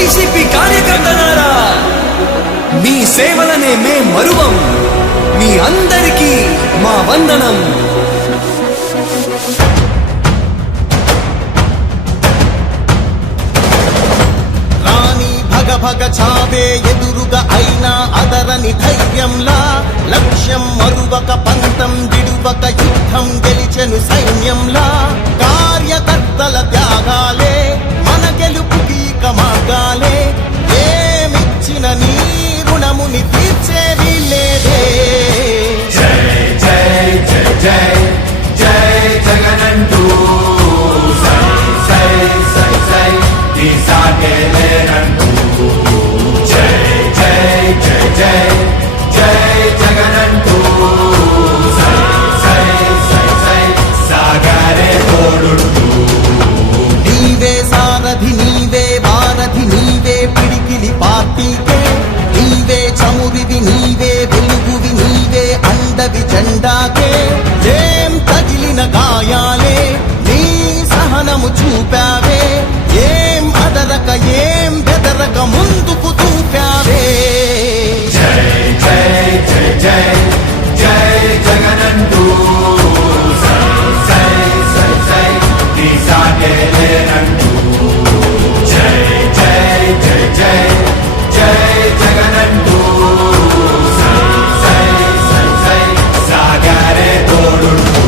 YCP కార్యకర్తలారా, మీ సేవలనే మే మరువం. మీ అందరికీ మా వందనం. భగ చావే ఎదురుగా అయినా అదరని ధైర్యంలా, లక్ష్యం మరువక పంతం విడువక యుద్ధం గెలిచెను సైన్యంలా. కార్యకర్తల త్యాగాలే మన గెలుపుకీక మార్గాలే. ఏమిచ్చిన నీ రుణముని తీర్చేది లేదే. జై జై జై జై జై జగనంటూ సై సై సై సై ఈ సాగేలేనంటూ. జై జై జై జై జై జగనంటూ సై సై సై సై సాగరే తోడుంటూ. నీవే సారథి నీవే వారధి నీవే పిడికిలి పార్టీకే. నీవే చమురివి నీవే వెలుగువి నీవే అండవి జెండాకే. ఏం తగిలిన గాయాలే నీ సహనము చూపావే. ఏం అదరక ఏం బెదరక ముందుకు చూపావే. జై జై జై జై జై జగనంటూ సై సై సై సై ఈ సాగేలేనంటూ. జై జై జై జై జై జగనంటూ సై సై సై సై సాగరే తోడుంటూ.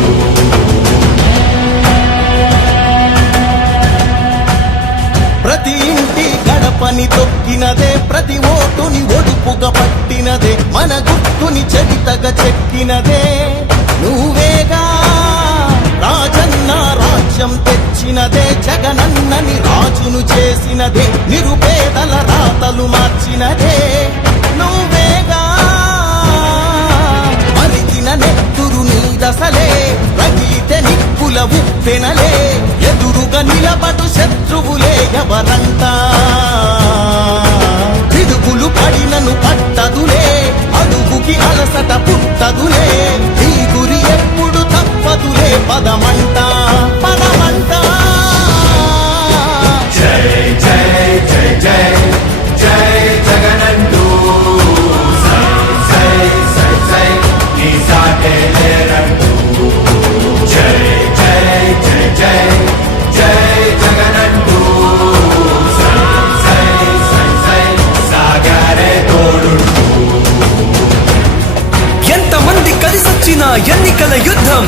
ప్రతి ఇంటి గడపని తొక్కినదే, ప్రతి ఓటుని ఒడుపుగా పట్టినదే, మన గుర్తుని చరితగా చెక్కినదే నువ్వేగా. రాజన్న రాజ్యం తెచ్చినదే, జగనన్నని రాజును చేసినదే, నిరుపేదల రాతలు మార్చినదే నువ్వేగా. మరిగిన నెత్తురు నీ దశలే, రగిలితే నిప్పుల ఉప్పెనలే. ఎదురుగా నిలబడు శత్రువులే ఎవరంతా. పిడుగులు పడినను పట్టదులే, అడుగుకి అలసట పుట్టదులే. ఈ గురి ఎప్పుడు తప్పదులే, పదమంట పదమంట. జై జై జై జై జై జగనంటూ సై సై సై సై ఈ సాగేలేనంటూ. జై జై జై జై జై జగనంటూ సై సై సై సై సాగరే తోడుంటూ. ఎంతమంది కలిసొచ్చిన ఎన్నికల యుద్ధం